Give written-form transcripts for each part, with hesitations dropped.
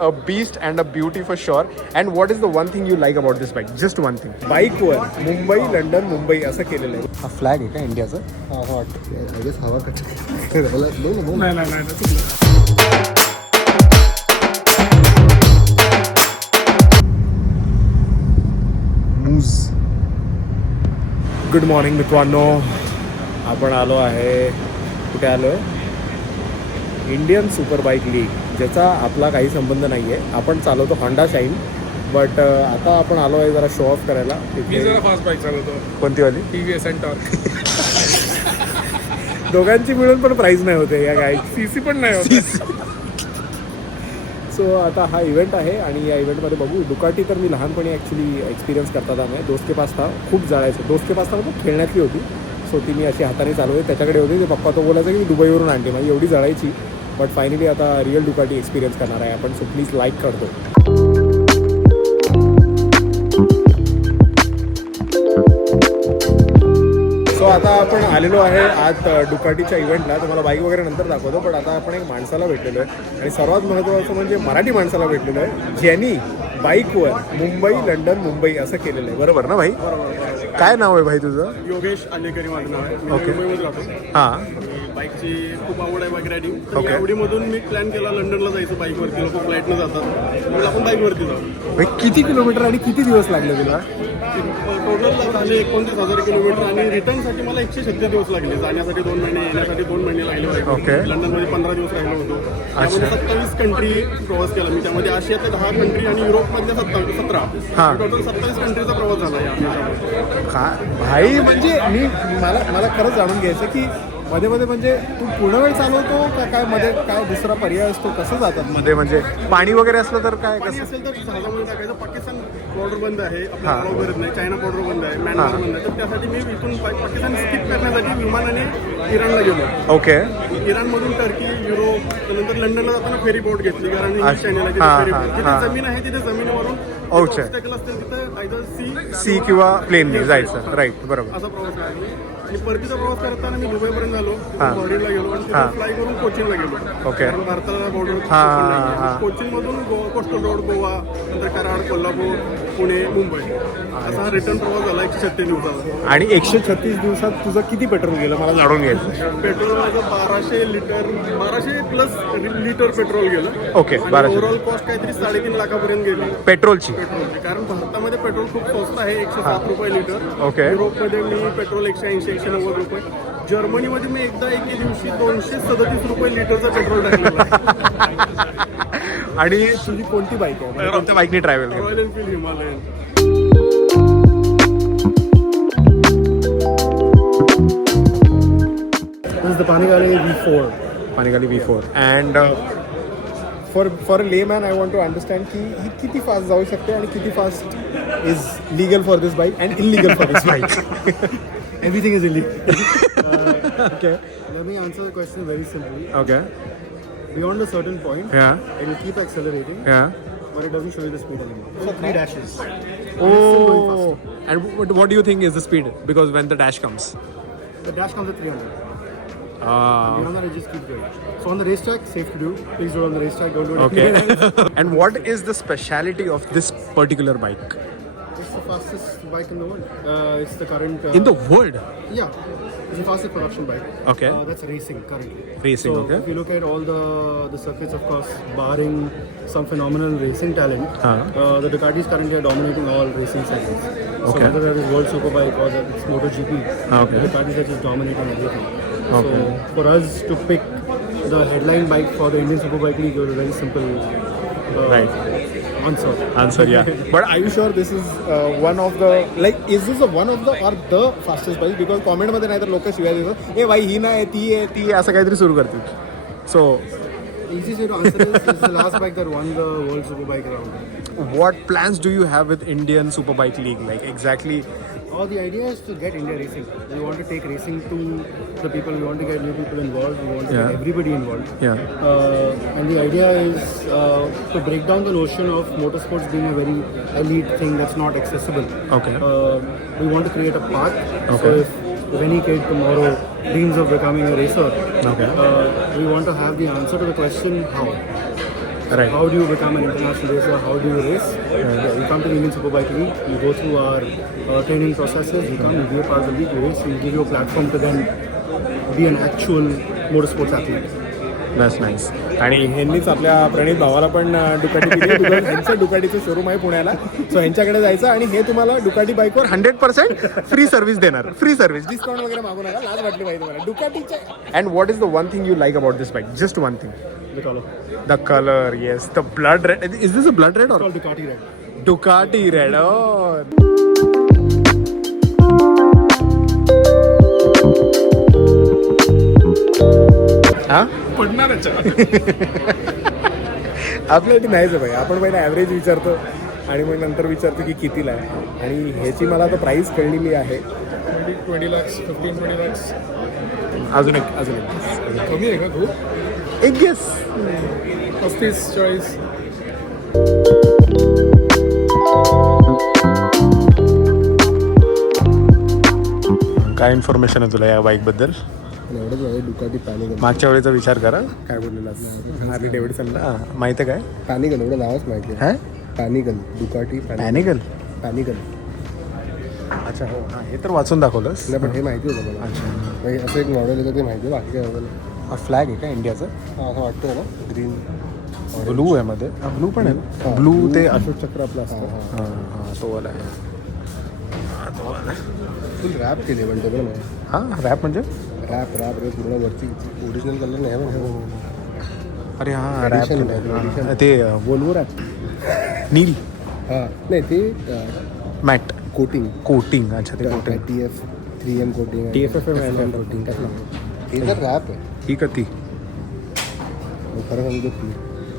a beast and a beauty for sure. And what is the one thing you like about this bike? Just one thing. बाईकवर Mumbai London Mumbai असं केलेलं आहे. हा flag आहे का इंडियाचा? हा असं वाटतं. आय गेस हवा कट करायला नाही. गुड मॉर्निंग मित्रांनो. आपण आलो आहे, कुठे आलो आहे? इंडियन सुपर बाईक लीग, ज्याचा आपला काही संबंध नाही आहे. आपण चालवतो होंडा शाईन, बट आता आपण आलो आहे जरा शो ऑफ करायला. मी जरा फास्ट बाईक चालवतो. कोणती वाली? TVS आणि टॉर्क. दोघांची मिळून पण प्राईज नाही होते या गाईक. CC पण नाही होत. सो आता हा इव्हेंट आहे आणि या इव्हेंटमध्ये बघू. डुकाटी तर मी लहानपणी ॲक्च्युली एक्सपिरियन्स करता था. मैं दोस्त के पास था, खूप जाळायचं. दोस्त के पास था म्हणजे खेळण्यातली होती. सो ती मी अशी हाताने चालवते. त्याच्याकडे होती, ते पप्पा तो बोलायचा की मी दुबईवरून आणते. माझी एवढी जळायची. बट फायनली आता रिअल डुकाटी एक्सपिरियन्स करणार आहे आपण. सो प्लीज लाईक करतो. सो आता आपण आलेलो आहे आज डुकाटीच्या इव्हेंटला. तुम्हाला बाईक वगैरे नंतर दाखवतो, पण आता आपण एक माणसाला भेटलेलो आहे आणि सर्वात महत्त्वाचं म्हणजे मराठी माणसाला भेटलेलो आहे, ज्यांनी बाईकवर मुंबई लंडन मुंबई असं केलेलं आहे. बरोबर ना भाई? काय नाव आहे भाई तुझं? योगेश आलेकरी माझं नाव आहे. मी ओके. मुंबईमध्ये राहतो. हां, बाईकची खूप आवड आहे, बाईक रायडिंग. तर ओके. या आवडीमधून मी प्लॅन केला लंडनला जायचं बाईकवरती. लोक फ्लाईटनं जातात, मग आपण बाईकवरती जाऊ. भाई किती किलोमीटर आणि किती दिवस लागले तुला? टोटल झाले 29,000 किलोमीटर आणि रिटर्नसाठी मला 136 दिवस लागले. जाण्यासाठी 2 महिने, येण्यासाठी 2 महिने लागले. ओके. लंडनमध्ये 15 दिवस राहिलो होतो. अच्छा. त्यामध्ये 27 कंट्री प्रवास केला मी. त्यामध्ये आशियातल्या 10 कंट्री आणि युरोपमधल्या 17. हां. टोटल 27 कंट्रीचा प्रवास झाला या याच्यामध्ये. का भाई, म्हणजे मला खरंच जाणून घ्यायचं की मध्ये मध्ये म्हणजे तू पूर्ण वेळ चालवतो का काय? मध्ये काय दुसरा पर्याय असतो? कसं जातात मध्ये? म्हणजे पाणी वगैरे असलं तर काय? पाणी कसं? असेल तर जहाजामध्ये टाकायचं. पाकिस्तान बॉर्डर बंद आहे, आपल्याला हां. अलाउ करत नाही. चायना बॉर्डर बंद आहे, म्यानमार बंद आहे. तर त्यासाठी मी इथून पाकिस्तान स्किप करण्यासाठी विमानाने इराणला गेलो. ओके. इराणमधून टर्की, युरोप, त्यानंतर लंडनला जाताना फेरी बोट घेतली. कारण इंग्लिश चॅनल आहे, हां, फेरी हां, बोट. हां. जिथे जमीन आहे तिथे जमिनीवरून ओके. obstacle असतील तिथं either सी किंवा प्लेनने जायचं. राईट, बरोबर. असा प्रवास आहे. आणि परतीचा प्रवास करताना मी दुबईपर्यंत आलो, हां. बॉर्डरला गेलो आणि हां. फ्लाय करून कोचीनला गेलो. ओके. कारण भारताला बॉर्डर हां. कोचीनमधून कोस्टल रोड, गोवा, नंतर कराड, कोल्हापूर, पुणे, मुंबई असा हा रिटर्न प्रवास झाला 136 दिवसाचा. आणि 136 दिवसात तुझं किती पेट्रोल गेलं मला जाणून घ्यायचं. पेट्रोल माझं 1200 प्लस लिटर पेट्रोल गेलं. ओके, 1200. ओव्हरऑल कॉस्ट काहीतरी 3.5 लाखापर्यंत गेली पेट्रोलची? पेट्रोलची. कारण भारतामध्ये पेट्रोल खूप स्वस्त आहे, 107 रुपये लिटर. ओके. युरोपमध्ये मी पेट्रोल 180-190 रुपये. जर्मनीमध्ये मी एकदा एके दिवशी 237 रुपये लिटरचं पेट्रोल टाकलेलं आहे. आणि तुझी कोणती बाईक आहे? म्हणजे कोणत्या बाईकने ट्रॅव्हल केलं? Royal Enfield Himalayan. This is the Panigale V4. Panigale V4. And for a layman, I want to understand की ही किती फास्ट जाऊ शकते आणि किती fast is legal for this bike and illegal for this bike? Everything is illegal. Okay. Let me answer the question very simply. Okay. Beyond a certain point, Yeah. it will keep accelerating, Yeah. but it doesn't show you the speed anymore. So 3 dashes. Oh. And what do you think is the speed? Because when the dash comes. The dash comes at 300. Beyond that, it just keeps going. So on the racetrack, safe to do. Please do it on the racetrack. Don't do it. Okay. And what is the speciality of this particular bike? It's the fastest bike in the world. It's the current. In the world? Yeah. It's the fastest production bike. Okay. That's racing currently. Racing, So okay. if you look at all the circuits, of course, barring some phenomenal racing talent, the Ducatis currently are dominating all racing segments. So Okay. whether that is World Superbike or that it's MotoGP, Okay. the Ducatis are just dominating everything. Okay. So for us to pick the headline bike for the Indian Superbike League was a very simple Right. answer. Yeah. But are you sure this is one of the, like, is this one of the or the fastest bike? Because comment मध्ये नाहीतर लोक शिवाय देतात, ए भाई ही नाही ती आहे ती असं काहीतरी सुरू करतील. So The easiest way to answer is this is the last bike that won the World Superbike round. what plans do you have with Indian Superbike League? Like exactly? The idea is to get India racing. We want to take racing to the people. We want to get new people involved. We want to Yeah. get everybody involved. Yeah. And the idea is to break down the notion of motorsports being a very elite thing that's not accessible. Okay. We want to create a path. Okay. So if any kid tomorrow dreams of becoming a racer, Okay. we want to have the answer to the question how. Right. How do you become an international racer? How do you race? You come to the Indian Superbike League, you go through our training processes, you come, you be a part of the league, you race, we give you a platform to then be an actual motorsports athlete. That's nice. आणि ह्यांनीच आपल्या प्रणित भावाला पण Ducati दिली. ह्यांचं डुकाटीचं showroom आहे पुण्याला, so ह्यांच्याकडे जायचं आणि हे तुम्हाला डुकाटी बाईकवर 100% फ्री सर्व्हिस देणार. Free service. डिस्काउंट वगैरे मागू नका, लाज वाटली पाहिजे मला डुकाटीच्या. And what is the one thing you like about this bike? Just one thing. The color. The colour. Yes, the blood red. Is this a blood red It's और called Ducati Red. Ducati red? हा पडणार आपल्या इथे नाहीच आहे भाई. आपण पहिला ॲव्हरेज विचारतो आणि मग नंतर विचारतो की कितीला आहे. आणि ह्याची मला आता प्राईस कळलेली आहे 20 lakhs, 15-20 lakhs. अजून एक कमी आहे का खूप? एक गेस. 35-40. काय इन्फॉर्मेशन आहे तुला या बाईक बद्दल? एवढंच आहे डुकाटी पॅनिगल. मागच्या वेळेचा विचार करा. काय बोललेला हार्ली डेव्हिडसनला माहिती आहे काय? पॅनिगल एवढं नावच माहिती आहे. काय पॅनिगल डुकाटी पॅनिगल? पॅनिगल. अच्छा हो, हां, हे तर वाचून दाखवलंस. नाही पण हे माहिती होतं मला. अच्छा. असं एक मॉडेल येतं ते माहिती आहे, बाकी काय वगैरे. हा फ्लॅग आहे का इंडियाचा? हां असं वाटतं ना, ग्रीन ब्लू आहे मध्ये. ब्लू पण आहे ना? ब्लू ते अशोक चक्र आपलं असतं. हां हां, तो वाला आहे. फुल रॅप केले म्हणतो बरं नाही. हां, रॅप म्हणजे? रॅप रे पूर्ण वरती ओरिजिनल कलर नाही आहे हो. ना. अरे हां, रॅप Edition आहे. ते वोल्वो रॅप. नील हां नाही ते मॅट कोटिंग कोटिंग. अच्छा ते coating. TF 3M coating TFF coating हे तर रॅप आहे. ही का ती? खरं सांगतो ती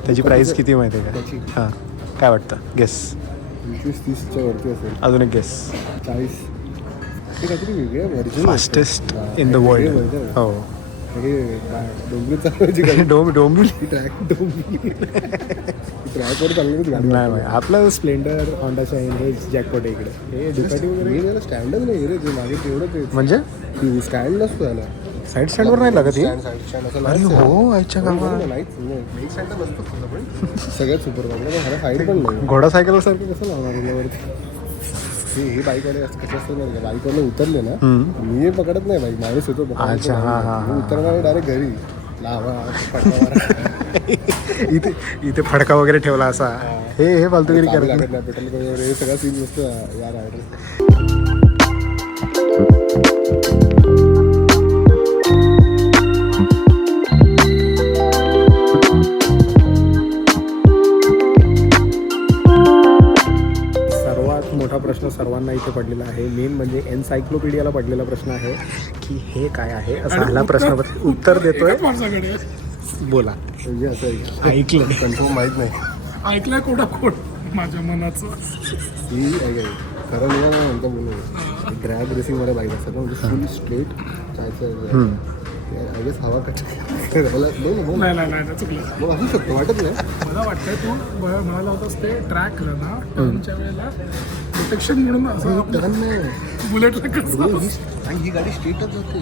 त्याची प्राइस किती माहिती आहे त्याची? का? हां, काय वाटतं? गेस. 25-30च्या वरती असेल. अजून एक गेस. 40. ते काहीतरी वेगळे version. Fastest in the world. हो. हे डोंबरी चालवायची डोंबिवली. ट्रॅकवर चालवलीच गाडी. नाही नाही, आपलं स्प्लेंडर, होंडा शाईन हे जॅकपॉट आहे इकडे. हे डुकाटी वगैरे त्याला स्टँडच नाही रे, ते मागे तेवढं ते म्हणजे स्टँड नसतो त्याला. साईड स्टँडवर नाही लागत हे? साईड स्टँड असं अरे हो, आईच्या गावात नाहीच स्टँड नसतो पण सगळ्यात सुपर बाईक खरं साईड पण नाही. घोडा सायकल सारखं. कसं लावणार यावरती? हे बाईकवाले असं कसं असतं ना, बाईकवरनं उतरले ना, मी हे पकडत नाही बाईक, माणूस येतो अच्छा, हां. उतरणार डायरेक्ट घरी लावा फटका मारा. इथे फडका वगैरे ठेवला असा. हे फालतूगिरी लागत करत नाही, पेट्रोल वगैरे हे सगळं सीन नसतं या रायडर. सर्वात मोठा प्रश्न सर्वांना इथे पडलेला आहे, मेन म्हणजे एनसायक्लोपीडियाला पडलेला प्रश्न आहे की हे काय आहे असा आला प्रश्न. उत्तर देतोय. माणसाकडे बोला. म्हणजे असं आहे, ऐकलं. कन्फर्म माहीत नाही. ऐकलंय कोट माझ्या मनाचं. ही आहे खरं नाही ना म्हणता बोलू. ड्रॅग रेसिंगमध्ये बाईक असतात ना, म्हणजे फुल स्ट्रेट जायचं. आय गेस हवा कट करायला नाही चुकलं. मग असू शकतो, वाटत नाही. मला वाटतंय तू म्हणाला होतास ते ट्रॅक ना टर्नच्या वेळेला प्रोटेक्शन म्हणून असं टर्न नाही बुलेटला कसं आणि ही गाडी स्ट्रेटच जाते.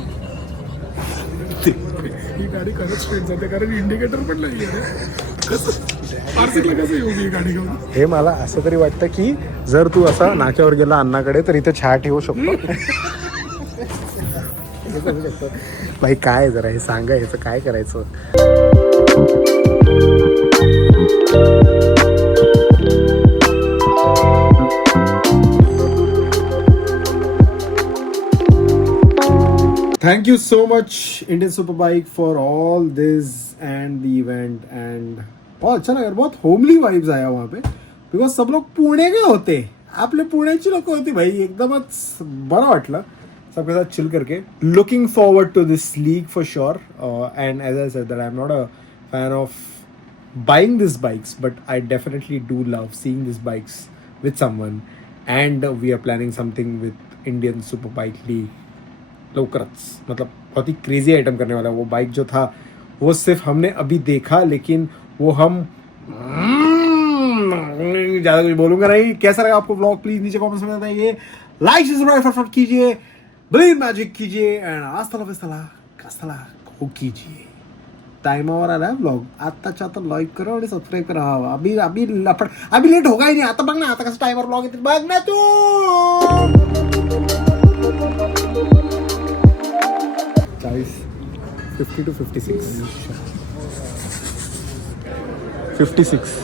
ही गाडी खरंच स्ट्रेट जाते, कारण इंडिकेटर पण नाही आहे. आरसीला कसं येऊ ही गाडी घेऊन? हे मला असं तरी वाटतं की जर तू असा नाक्यावर गेला अण्णाकडे तर इथे चहा ठेवू शकतो. भाई काय जरा हे सांगा, ह्याचं काय करायचं? Thank you so much Indian Superbike for all this and the event and बहुत अच्छा लगा, बहुत होमली वाइब्स आया वहाँ पे, बिकॉज सब लोग पुणे के होते, आपले पुण्याची लोक होती भाई. एकदमच बरं वाटलं सबके साथ चिल करके. Looking forward to this league for sure. And as I said that I am not a fan of buying these bikes, but I definitely do love seeing these bikes with someone, and we are planning something with Indian Superbike League लवकरच. मतलब बहुत ही crazy item करने वाला है. वो bike जो था वो सिर्फ हमने अभी देखा, लेकिन वो हम ज़्यादा कुछ बोलूँगा नहीं. कैसा लगा आपको ब्लॉग प्लीज़ नीचे कमेंट्स में बताइए. लाइक सब्सक्राइब फटाफट कीजिए, ब्लेड मैजिक कीजिए, एंड hasta la vista, कीजिए. टाइमावर आला ब्लॉग आत्ताच्या आता लाईक करा आणि सबस्क्राईब करा. अभी लेट हो नाही. आता बघ ना आता कसं टाइमवर ब्लॉग येते बघ ना तू. 50 to 56. 56